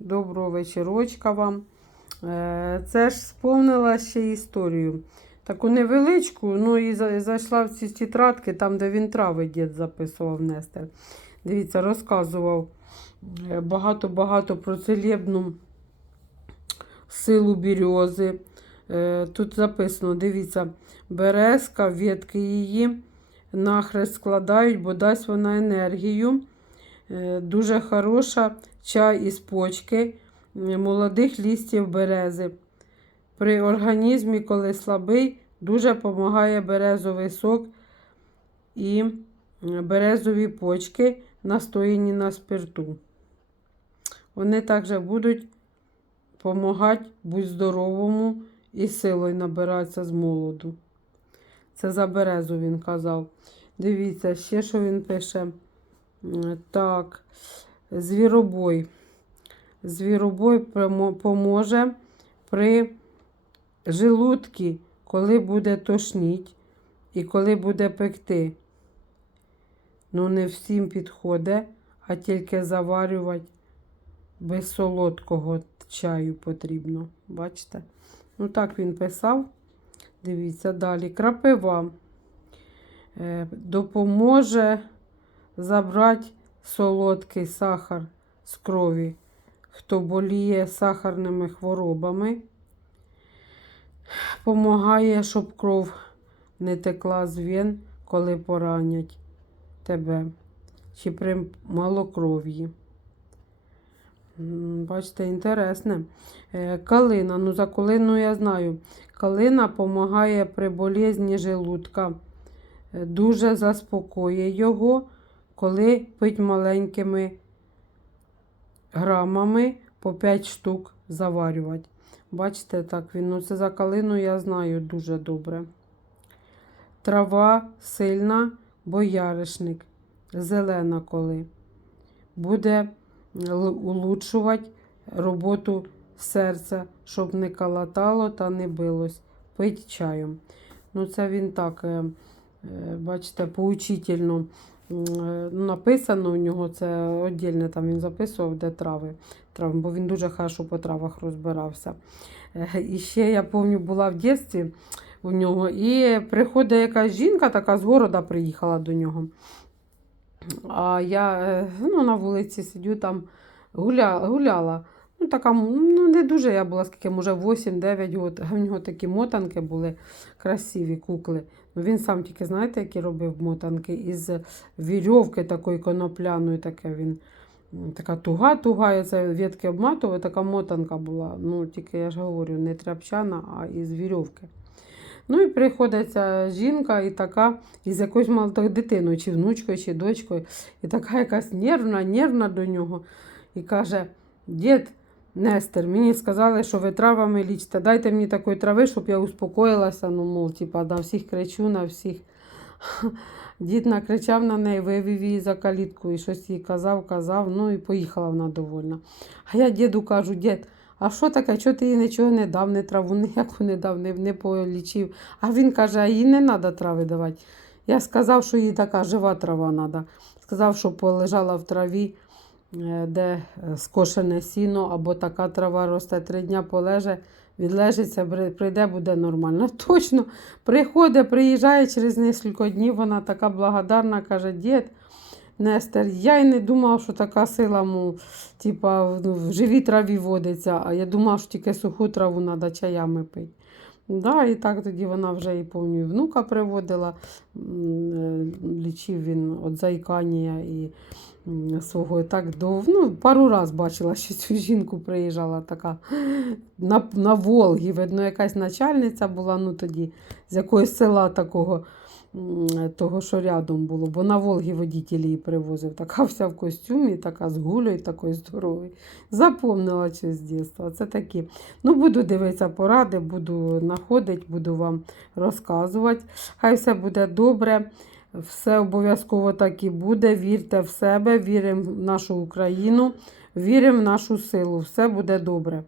Доброго вечірочка вам. Е, Це ж сповнила ще історію. Таку невеличку, ну і зайшла в ці тетрадки, там, де він трави дід записував Нестер. Дивіться, розказував е, багато-багато про целебну силу бірьози. Е, Тут записано, дивіться, березка, ветки її нахрест складають, бо дасть вона енергію. Е, Дуже хороша чай із почки молодих листів берези. При організмі, коли слабий, дуже допомагає березовий сок і березові почки, настояні на спирту. Вони також будуть допомагати будь здоровому і силою набиратися з молоду. Це за березу він казав. Дивіться, ще що він пише. М, Так, звіробой. Звіробой поможе при желудці, коли буде тошніть і коли буде пекти. Ну, не всім підходить, а тільки заварювати без солодкого чаю потрібно. Бачите? Ну, так він писав. Дивіться далі. Крапива е, допоможе забрати солодкий сахар з крові, хто боліє сахарними хворобами. Помагає, щоб кров не текла з вен, коли поранять тебе, чи при малокров'ї. Бачите, інтересне. Е, Калина. Ну, за калину я знаю. Калина допомагає при болезні желудка. Е, Дуже заспокоює його, коли пить маленькими грамами по 5 штук заварювати. Бачите, так він. Ну, це за калину я знаю дуже добре. Трава сильна, бояришник. Зелена коли. Буде улучшувати роботу серця, щоб не калатало та не билось. Пить чаєм. Ну, це він так, е, е, бачите, поучительно написано у нього, це віддільне там він записував, де трави, трави, бо він дуже хорошо по травах розбирався. Е, І ще я пам'ятаю, була в дитинстві у нього, і приходить якась жінка, така з города приїхала до нього. А я е, ну, на вулиці сидю там гуля, гуляла. Така, ну, не дуже я була, скільки, може, 8-9 років. А в нього такі мотанки були красиві кукли. Ну, він сам тільки, знаєте, які робив мотанки із вірьовки такої конопляної, таке він. Така туга-туга, я це ветки обматував, така мотанка була. Ну, тільки я ж говорю, не тряпчана, а із вірьовки. Ну і приходить ця жінка і така із якоюсь малою дитиною, чи внучкою, чи дочкою, і така якась нервна, нервна до нього. І каже: дід Нестер, мені сказали, що ви травами лічите. Дайте мені такої трави, щоб я успокоїлася. Ну, мов, типа, на всіх кричу, на всіх. Дід накричав на неї, вивів її за калітку і щось їй казав, казав, ну і поїхала вона довольна. А я діду кажу, дід, а що таке? Чого ти їй нічого не дав, не траву ніяку не дав, не, не полічив. А він каже, а їй не треба трави давати. Я сказав, що їй така жива трава треба. Сказав, що полежала в траві, де е, скошене сіно, або така трава росте, три дня полеже, відлежиться, прийде, буде нормально. Точно, приходить, приїжджає через кілька днів, вона така благодарна, каже, дід, Нестер, я й не думав, що така сила му, типа, в живій траві водиться, а я думав, що тільки суху траву треба чаями пити. Да, і так тоді вона вже і повню внука приводила, е, лічив він від заїкання і свого і так до, ну, пару раз бачила, що цю жінку приїжджала така на, на Волгі. Видно, якась начальниця була ну, тоді, з якогось села такого, того, що рядом було, бо на Волгі водітелі її привозив. Така вся в костюмі, така з гулею, такою здоровою. Запомнила щось з дитинства. Це такі. Ну, буду дивитися поради, буду знаходити, буду вам розказувати. Хай все буде добре. Все обов'язково так і буде. Вірте в себе, віримо в нашу Україну, віримо в нашу силу. Все буде добре.